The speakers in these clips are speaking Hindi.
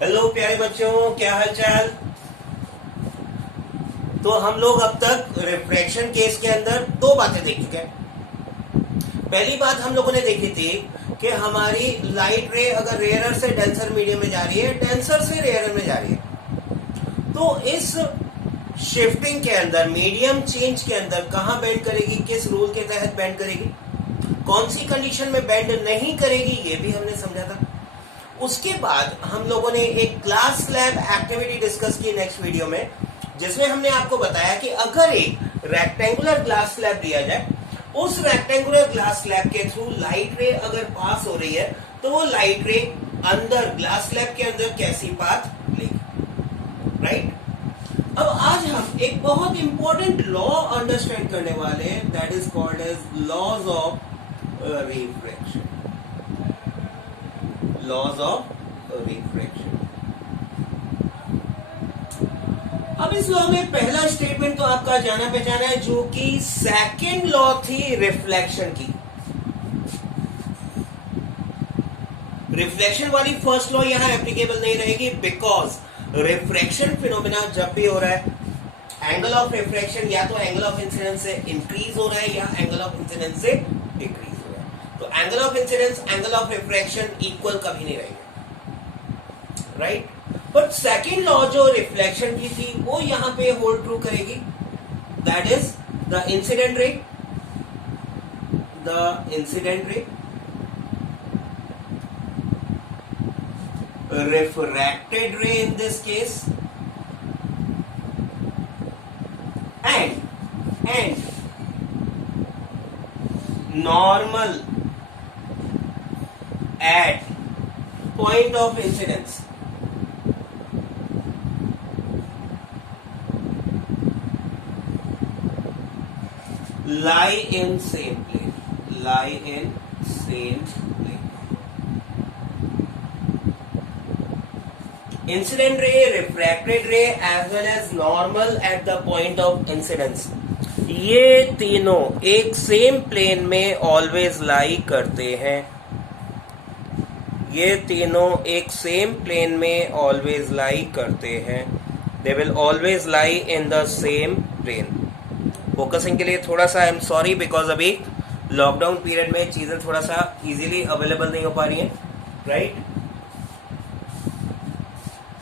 हेलो प्यारे बच्चों, क्या हाल चाल। तो हम लोग अब तक रिफ्रैक्शन केस के अंदर दो बातें देख चुके हैं। पहली बात हम लोगों ने देखी थी कि हमारी लाइट रे अगर रेयरर से डेंसर मीडियम में जा रही है, डेंसर से रेयरर में जा रही है, तो इस शिफ्टिंग के अंदर, मीडियम चेंज के अंदर कहां बेंड करेगी, किस रूल के तहत बेंड करेगी, कौन सी कंडीशन में बेंड नहीं करेगी, ये भी हमने समझा था। उसके बाद हम लोगों ने एक क्लास स्लैब एक्टिविटी डिस्कस की नेक्स्ट वीडियो में, जिसमें हमने आपको बताया कि अगर एक रेक्टेंगुलर ग्लास स्लैब दिया जाए, उस रेक्टेंगुलर ग्लास स्लैब के थ्रू लाइट रे अगर पास हो रही है, तो वो लाइट रे अंदर ग्लास स्लैब के अंदर कैसी पाथ लेगी, राइट। अब आज हम एक बहुत इंपॉर्टेंट लॉ अंडरस्टैंड करने वाले हैं, that is called as laws of refraction. Laws of refraction. अब इस लॉ में पहला स्टेटमेंट तो आपका जाना पहचाना है, जो कि सेकंड लॉ थी रिफ्लेक्शन की। रिफ्लेक्शन वाली फर्स्ट लॉ यहां एप्लीकेबल नहीं रहेगी, बिकॉज रिफ्रैक्शन फिनोमेना जब भी हो रहा है, एंगल ऑफ रिफ्रैक्शन या तो एंगल ऑफ इंसिडेंस से इंक्रीज हो रहा है या एंगल ऑफ इंसिडेंस से डिक्रीज हो रहा है। तो angle of incidence, angle of refraction equal कभी नहीं रहेंगे, राइट। बट सेकेंड लॉ जो रिफ्लेक्शन की थी वो यहां पे होल्ड ट्रू करेगी, दैट इज द इंसिडेंट रे, refracted ray in this case, and normal at point of incidence lie in same plane, incident ray, refracted ray as well as normal at the point of incidence, ये तीनों एक सेम प्लेन में ऑलवेज लाई करते हैं। ये तीनों एक सेम प्लेन में ऑलवेज लाई करते हैं। They will always lie in the same plane. Focusing के लिए थोड़ा सा आई एम सॉरी, बिकॉज अभी लॉकडाउन पीरियड में चीजें थोड़ा सा इजीली अवेलेबल नहीं हो पा रही हैं, राइट।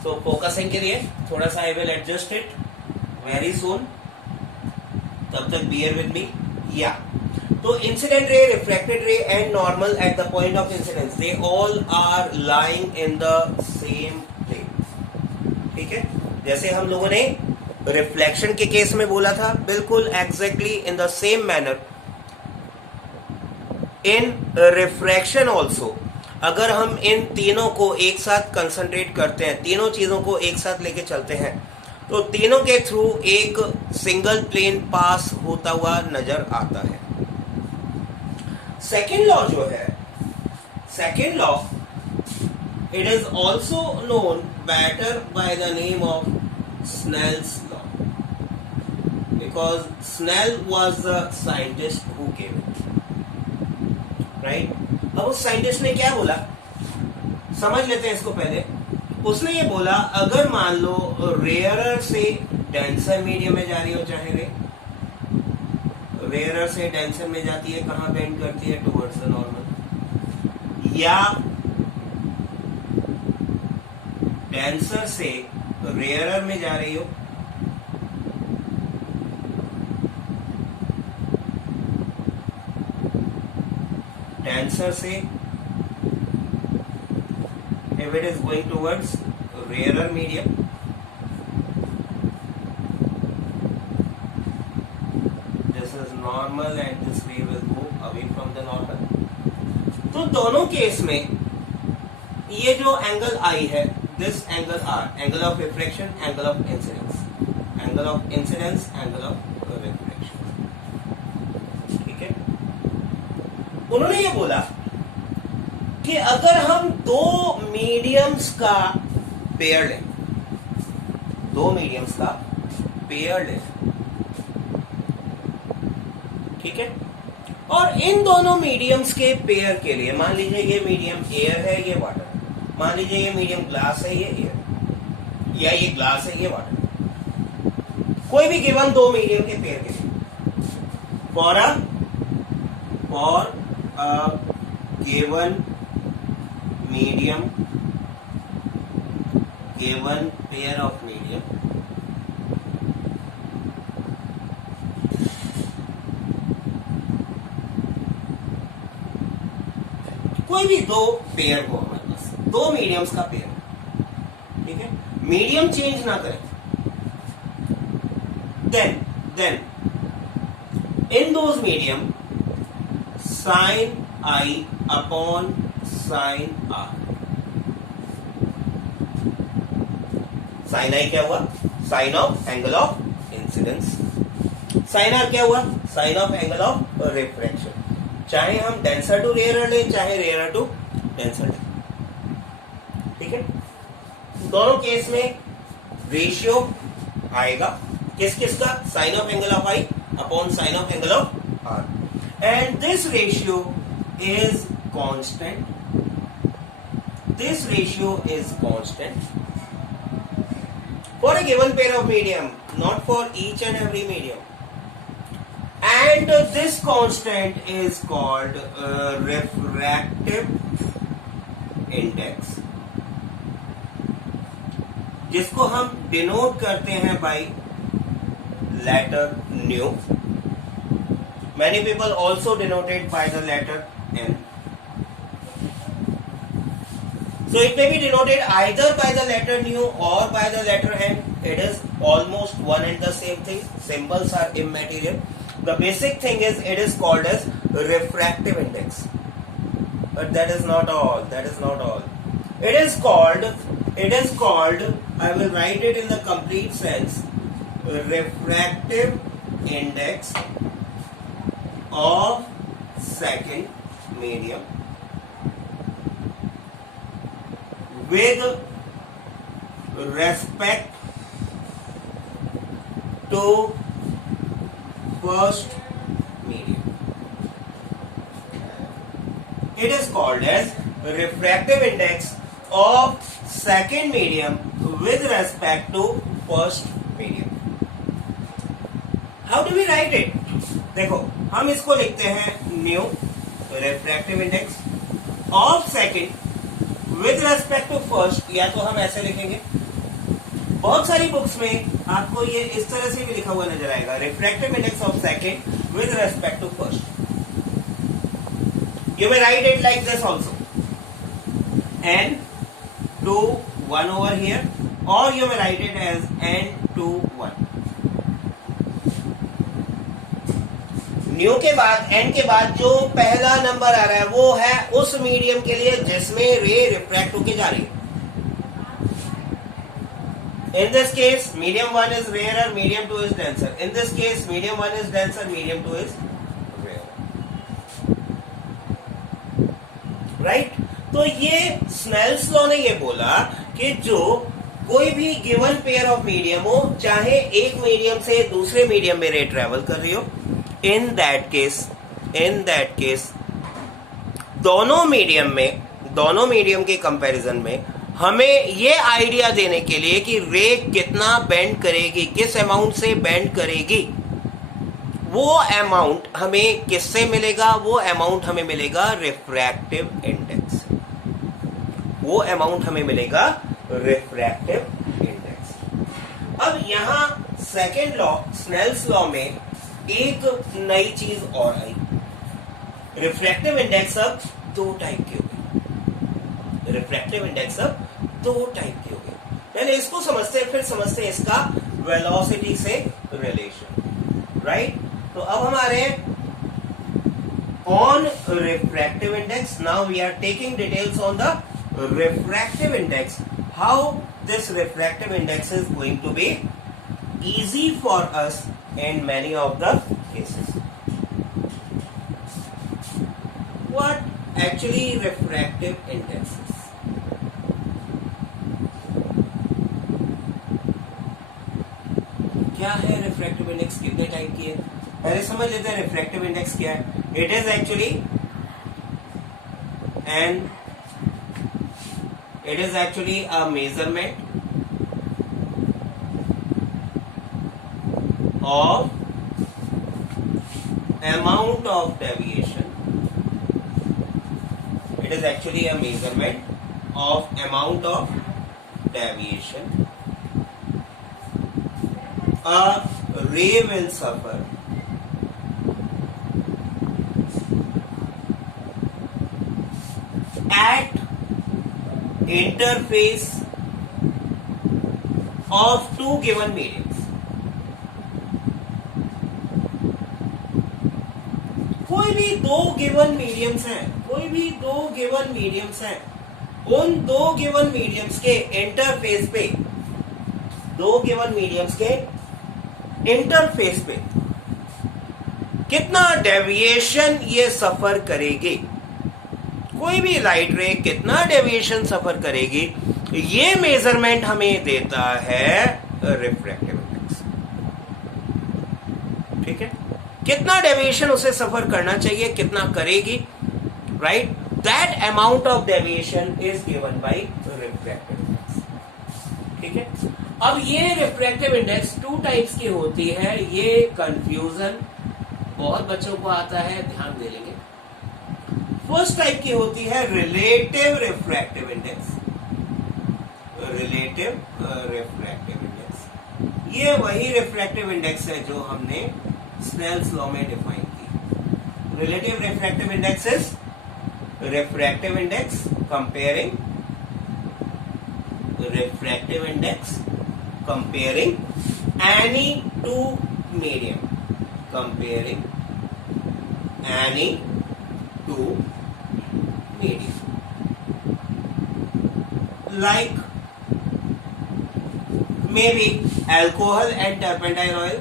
तो फोकसिंग के लिए थोड़ा सा I will adjust it very soon, तब तक बियर विद मी। या तो incident ray, refracted ray and normal at the point of incidence, they all are lying in the same plane, ठीक है। जैसे हम लोगों ने रिफ्लेक्शन के केस में बोला था, बिल्कुल exactly in the same manner in refraction also, अगर हम इन तीनों को एक साथ कंसंट्रेट करते हैं, तीनों चीजों को एक साथ लेके चलते हैं, तो तीनों के थ्रू एक सिंगल प्लेन पास होता हुआ नजर आता है। सेकेंड लॉ जो है, second law, it is also known better by the name of Snell's law, because Snell was the scientist who gave it, right. अब उस साइंटिस्ट ने क्या बोला, समझ लेते हैं इसको पहले। उसने ये बोला, अगर मान लो रेयरर से डेंसर मीडियम में जा रही हो, चाहे रेयरर से डेंसर में जाती है, कहां बेंड करती है, टुवर्ड्स द नॉर्मल, या डेंसर से रेयरर में जा रही हो, डेंसर से if it is going towards rarer medium, this is normal and this ray will go away from the normal। तो दोनों केस में ये जो एंगल I है, this angle R, angle of refraction, angle of incidence, angle of incidence, angle of refraction, ठीक है। उन्होंने ये बोला कि अगर हम दो मीडियम्स का पेयर लें, दो मीडियम्स का पेयर लें, ठीक है, और इन दोनों मीडियम्स के पेयर के लिए मान लीजिए ये मीडियम एयर है, ये वाटर, मान लीजिए ये मीडियम ग्लास है, ये एयर, या ये ग्लास है, ये वाटर। कोई भी गिवन दो मीडियम के पेयर के लिए, for a given medium, given pair of medium, कोई भी दो पेयर हो हमारे पास, दो मीडियम्स का पेयर, ठीक है, मीडियम चेंज ना करें, then in those medium sin I upon sin R, sin I क्या हुआ, sine of angle of incidence, sine r क्या हुआ, sine of angle of refraction, चाहे हम डेंसर टू रेयर लें चाहे रेयर टू डेंसर लें, ठीक है। दोनों केस में रेशियो आएगा किस किस का, sine of angle of i upon sine of angle of r, and this ratio is constant, this ratio is constant for a given pair of medium, not for each and every medium, and this constant is called refractive index, जिसको हम डिनोट करते हैं bye letter nu. Many people also denoted by the letter n. So it may be denoted either by the letter nu or by the letter n. It is almost one and the same thing. Symbols are immaterial. The basic thing is it is called as refractive index. But that is not all. That is not all. It is called, I will write it in the complete sense, refractive index of second medium with respect to first medium. It is called as refractive index of second medium with respect to first medium. How do we write it? देखो हम इसको लिखते हैं mu refractive index of second with respect to first, या तो हम ऐसे लिखेंगे, बहुत सारी बुक्स में आपको ये इस तरह से भी लिखा हुआ नजर आएगा, refractive index of second with respect to first. You may write it like this also, n2 1 over here, or you may write it as n2 1. New के बाद एन के बाद जो पहला नंबर आ रहा है वो है उस मीडियम के लिए जिसमें रे रिफ्रैक्ट होके जा रही है. In this case, medium 1 is rarer, medium 2 is denser. In this case, medium 1 is denser, medium 2 is rarer. Right? तो ये स्नेल्स लॉ ने ये बोला कि जो कोई भी गिवन पेयर ऑफ मीडियम हो, चाहे एक मीडियम से दूसरे मीडियम में रे ट्रेवल कर रही हो, in that case दोनों मीडियम के कंपैरिजन में हमें ये आइडिया देने के लिए कि रे कितना बेंड करेगी, किस अमाउंट से बेंड करेगी, वो अमाउंट हमें किससे मिलेगा, वो अमाउंट हमें मिलेगा रिफ्रैक्टिव इंडेक्स, वो अमाउंट हमें मिलेगा रिफ्रैक्टिव इंडेक्स. अब यहां सेकेंड लॉ, स्नेल्स लॉ में एक नई चीज और आई. रिफ्रैक्टिव इंडेक्स अब दो टाइप के हो गए, रिफ्रैक्टिव इंडेक्स अब दो टाइप के हो गए. पहले इसको समझते हैं, फिर समझते हैं इसका वेलोसिटी से रिलेशन. राइट? तो अब हमारे on refractive index, now we are taking details on the refractive index, how this refractive index is going to be easy for us in many of the cases. What actually refractive index is? क्या है रिफ्रैक्टिव इंडेक्स, कितने टाइप की है, पहले समझ लेते हैं रिफ्रैक्टिव इंडेक्स क्या है. It is actually an It is actually a measurement of amount of deviation. It is actually a measurement of amount of deviation a ray will suffer at interface of two given mediums. कोई भी दो गिवन मीडियम्स हैं, कोई भी दो गिवन मीडियम्स हैं, उन दो गिवन मीडियम्स के इंटरफेस पे, दो गिवन मीडियम्स के इंटरफेस पे कितना डेविएशन ये सफर करेगी, कोई भी लाइट रे कितना डेविएशन सफर करेगी, ये मेजरमेंट हमें देता है रिफ्रैक्टिव इंडेक्स। ठीक है, कितना डेविएशन उसे सफर करना चाहिए, कितना करेगी, right, that amount of deviation is given by refractive index. ठीक है, अब ये रिफ्रैक्टिव इंडेक्स टू टाइप्स की होती है, ये कंफ्यूजन बहुत बच्चों को आता है, ध्यान दे लेंगे। फर्स्ट टाइप की होती है relative refractive index, relative refractive index. ये वही रिफ्रैक्टिव इंडेक्स है जो हमने स्नेल्स लॉ में डिफाइन की। Relative refractive index is refractive index comparing refractive index comparing any two medium, comparing any two medium, like maybe alcohol and turpentine oil,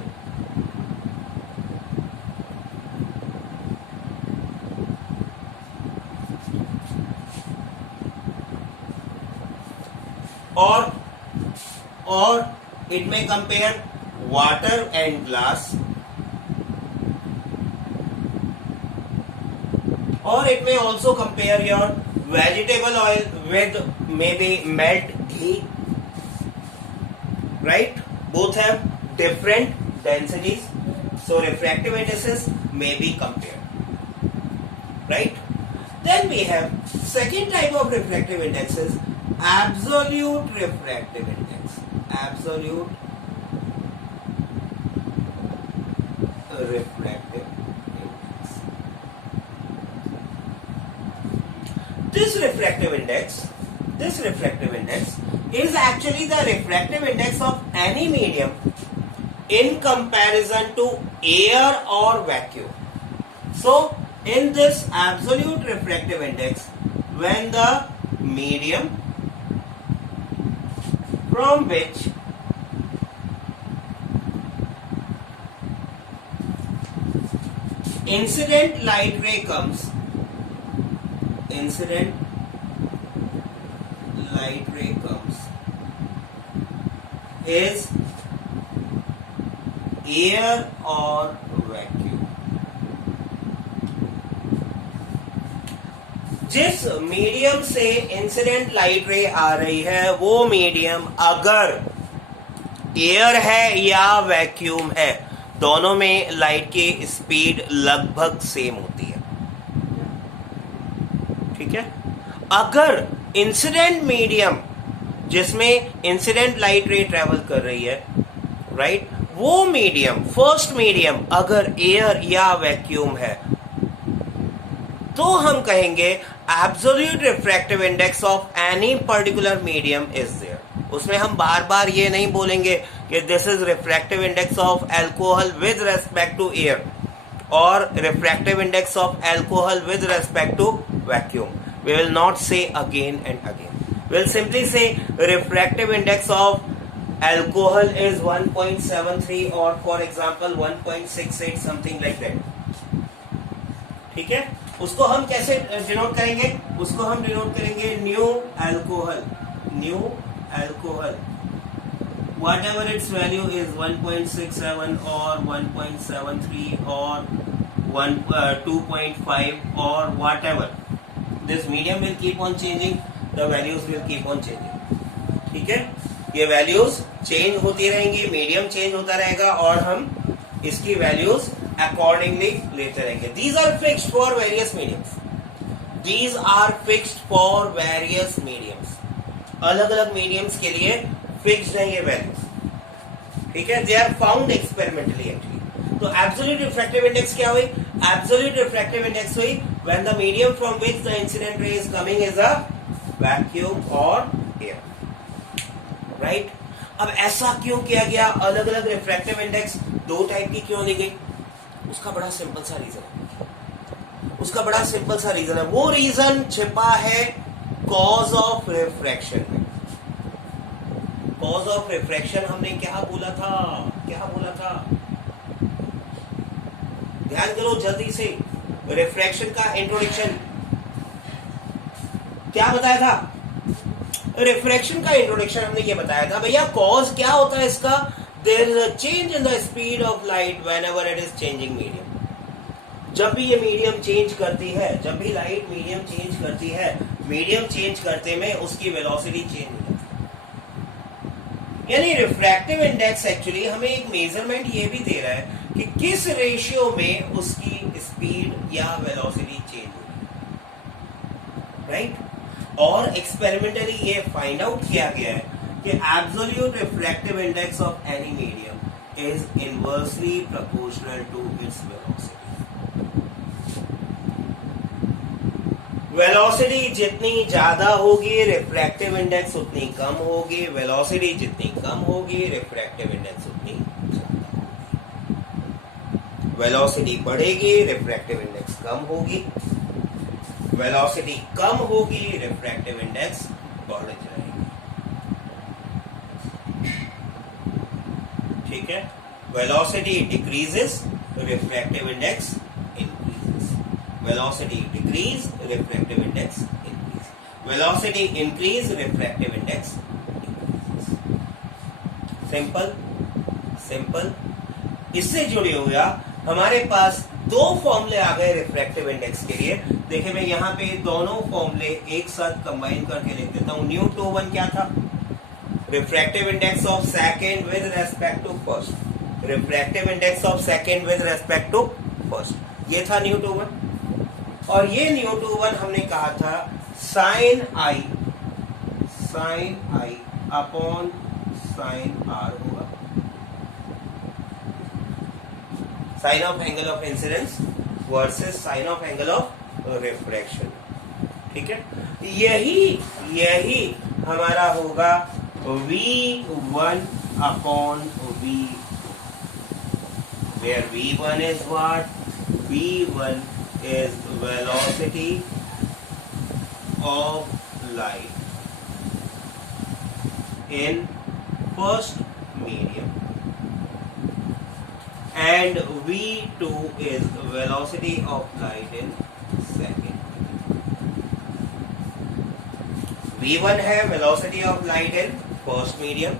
or it may compare water and glass, or it may also compare your vegetable oil with maybe melt ghee, right? Both have different densities, so refractive indices may be compared, right? Then we have second type of refractive index is absolute refractive index, absolute refractive. This refractive index is actually the refractive index of any medium in comparison to air or vacuum. So, in this absolute refractive index, when the medium from which incident light ray comes, incident light ray comes is air or vacuum. जिस मीडियम से इंसिडेंट लाइट रे आ रही है वो मीडियम अगर एयर है या वैक्यूम है, दोनों में लाइट की स्पीड लगभग सेम होती है। ठीक है, अगर इंसिडेंट मीडियम जिसमें इंसिडेंट लाइट रे ट्रेवल कर रही है, राइट, वो मीडियम फर्स्ट मीडियम अगर एयर या वैक्यूम है, तो हम कहेंगे absolute refractive index of any particular medium is there. उसमें हम बार बार ये नहीं बोलेंगे कि this is refractive index of alcohol with respect to air और refractive index of alcohol with respect to vacuum. We will not say again and again. We will simply say refractive index of alcohol is 1.73 or for example 1.68 something like that. ठीक है, उसको हम कैसे डिनोट करेंगे? उसको हम डिनोट करेंगे new alcohol, new alcohol, whatever its value is 1.67 or 1.73 or 2.5 or whatever. This medium will keep on changing. The values will keep on changing. ठीक है, ये वैल्यूज चेंज होती रहेंगी, मीडियम चेंज होता रहेगा और हम इसकी वैल्यूज अकॉर्डिंगली लेते रहेंगे। These are fixed for various mediums, these are fixed for various mediums, अलग अलग मीडियम्स के लिए फिक्स्ड है ये वैल्यूज। ठीक है, they are found experimentally actually. तो एब्सोल्यूट रिफ्रैक्टिव इंडेक्स क्या हुई? एब्सोल्यूट रिफ्रैक्टिव इंडेक्स हुई when the medium from which the incident ray is coming is a vacuum और एयर, राइट। अब ऐसा क्यों किया गया? अलग अलग रिफ्रैक्टिव इंडेक्स दो टाइप की क्यों ली गई? उसका बड़ा सिंपल सा रीजन है, उसका बड़ा सिंपल सा रीजन है। वो रीजन छिपा है कॉज ऑफ रिफ्रैक्शन में। कॉज ऑफ रिफ्रैक्शन हमने क्या बोला था? क्या बोला था? ध्यान करो जल्दी से। रिफ्रैक्शन का इंट्रोडक्शन क्या बताया था? रिफ्रैक्शन का इंट्रोडक्शन हमने ये बताया था भैया, कॉज क्या होता है इसका? There is a change in the speed of light whenever it is changing medium. जब भी ये मीडियम चेंज करती है, जब भी लाइट मीडियम चेंज करती है, मीडियम चेंज करते में उसकी वेलोसिटी चेंज हो जाती है। यानी रिफ्रैक्टिव इंडेक्स एक्चुअली हमें एक मेजरमेंट ये भी दे रहा है कि किस रेशियो में उसकी स्पीड या वेलोसिटी चेंज होगी, राइट। और एक्सपेरिमेंटली ये फाइंड आउट किया गया है कि absolute refractive index of any medium is inversely proportional to its velocity. Velocity जितनी ज्यादा होगी रिफ्रैक्टिव इंडेक्स उतनी कम होगी, वेलोसिटी जितनी कम होगी रिफ्रैक्टिव इंडेक्स उतनी ज्यादा होगी। वेलोसिटी बढ़ेगी रिफ्रैक्टिव इंडेक्स कम होगी, वेलोसिटी कम होगी रिफ्रैक्टिव इंडेक्स बढ़ जाएगी। ठीक है, velocity decreases refractive index increases, velocity decrease refractive index increase, velocity increase refractive index increases. Simple simple. इससे जुड़े हुआ हमारे पास दो फॉर्मूले आ गए रिफ्रैक्टिव इंडेक्स के लिए। देखिए मैं यहाँ पे दोनों फॉर्मूले एक साथ कंबाइन करके लिख देता हूं। न्यू टू वन क्या था? Refractive index of second with respect to first, refractive index of second with respect to first, ये था न्यू टू वन। और ये न्यू टू वन हमने कहा था sine i upon sine r होगा, sine of angle of incidence versus sine of angle of refraction. ठीक है, यही हमारा होगा V1 upon V, where V1 is what? V1 is velocity of light in first medium and V2 is velocity of light in second. V1 है velocity of light in first medium,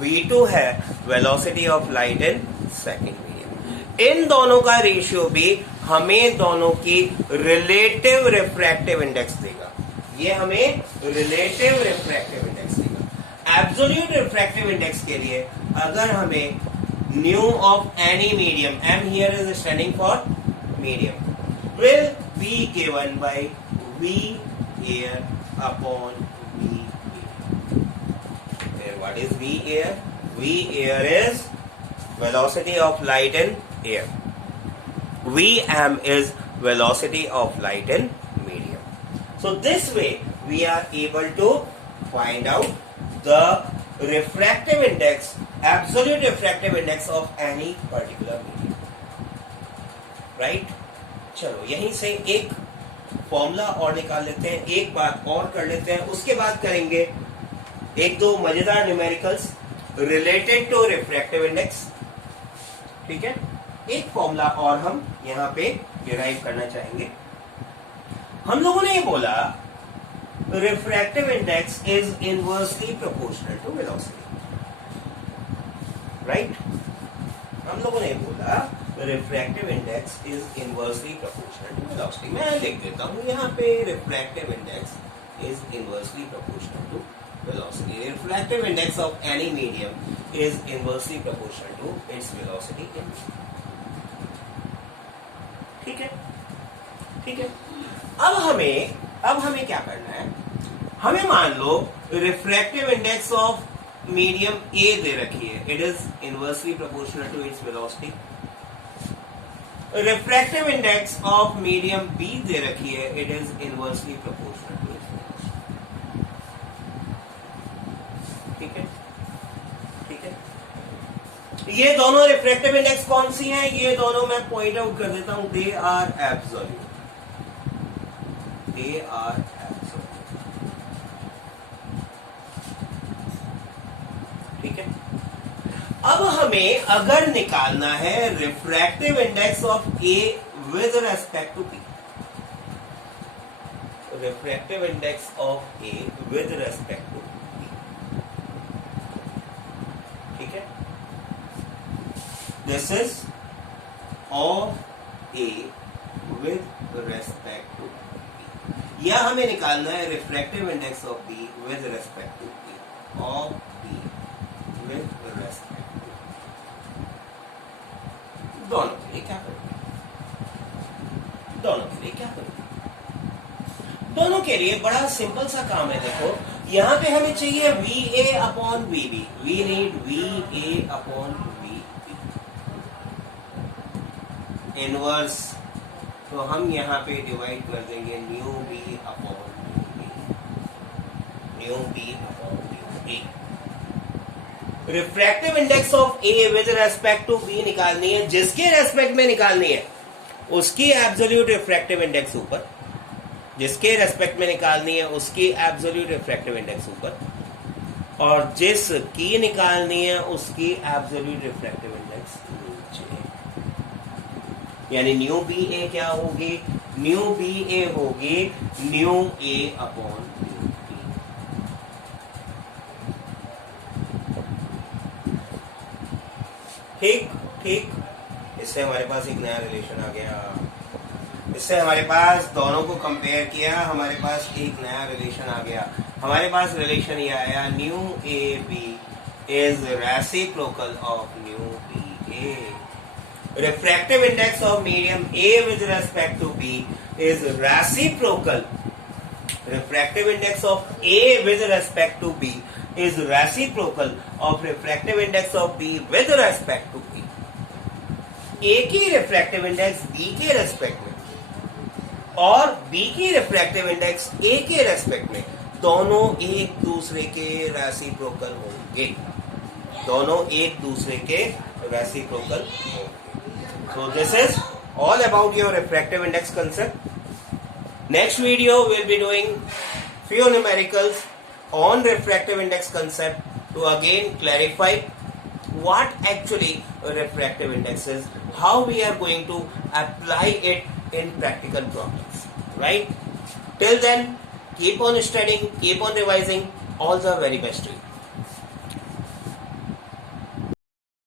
V2 है velocity of light in second medium। इन दोनों का रेशियो भी हमें दोनों की रिलेटिव रिफ्रैक्टिव इंडेक्स देगा। ये हमें रिलेटिव रिफ्रैक्टिव इंडेक्स देगा। एब्सोल्यूट रिफ्रैक्टिव इंडेक्स के लिए अगर हमें nu of any medium, m here is standing for medium, will be given by V air upon V air. What is V air? V air is velocity of light in air. Vm is velocity of light in medium. So this way we are able to find out the refractive index, absolute refractive index of any particular medium, right? चलो यहीं से एक फॉर्मूला और निकाल लेते हैं, एक बात और कर लेते हैं, उसके बाद करेंगे एक दो मजेदार numericals related to refractive index. ठीक है, एक फॉर्मूला और हम यहाँ पे डिराइव करना चाहेंगे। हम लोगों ने ये बोला refractive index is inversely proportional to velocity, right? हम लोगों ने बोला refractive index is inversely proportional to velocity। मैं लिख देता हूं यहाँ पे refractive index is inversely proportional to velocity. The refractive index of any medium is inversely proportional to its velocity in meter. ठीक है, ठीक है. अब हमें क्या करना है? हमें मान लो refractive index of medium A दे रखी है. It is inversely proportional to its velocity. Refractive index of medium B दे रखी है. It is inversely proportional to its velocity. ठीक है, ठीक है. ये दोनों रिफ्रैक्टिव इंडेक्स कौन सी हैं? ये दोनों मैं पॉइंट आउट कर देता हूं. They are absolute. They are absolute. ठीक है. अब हमें अगर निकालना है refractive index of A with respect to B. Refractive index of A with respect to B. ठीक है. This is of A with respect to B. या हमें निकालना है refractive index of B with respect to B. Of B with respect to. दोनों के लिए क्या करेंगे? दोनों के लिए क्या करेंगे? दोनों के लिए बड़ा सिंपल सा काम है. देखो यहां पे हमें चाहिए V A upon V B. We need V A upon V B inverse. तो हम यहां पे डिवाइड कर देंगे nu B upon nu B. Nu B upon nu B. Refractive index of A with respect to B निकालनी है. जिसके रेस्पेक्ट में निकालनी है उसकी एब्सोल्यूट रिफ्रैक्टिव इंडेक्स ऊपर. जिसके रेस्पेक्ट में निकालनी है उसकी एब्सोल्यूट रिफ्रैक्टिव इंडेक्स ऊपर. और जिस की निकालनी है उसकी एब्सोल्यूट रिफ्रैक्टिव इंडेक्स नीचे. यानी न्यू बी ए क्या होगी? न्यू बी ए होगी न्यू ए अपॉन न्यू बी. ठीक ठीक. इससे हमारे पास एक नया रिलेशन आ गया. इससे हमारे पास दोनों को कंपेयर किया, हमारे पास एक नया रिलेशन आ गया. हमारे पास रिलेशन ये आया nu A B is reciprocal of nu B A. Refractive index of medium A with respect to B is reciprocal. Refractive index of A with respect to B is reciprocal of refractive index of B with respect to B. A की refractive index B के respect में और B की refractive index A के respect में दोनों एक दूसरे के reciprocal होंगे. दोनों एक दूसरे के reciprocal होंगे. So this is all about your refractive index concept. Next video we'll be doing few numericals on refractive index concept to again clarify what actually refractive index is, how we are going to apply it in practical problems, right? Till then, keep on studying, keep on revising. All the very best to you.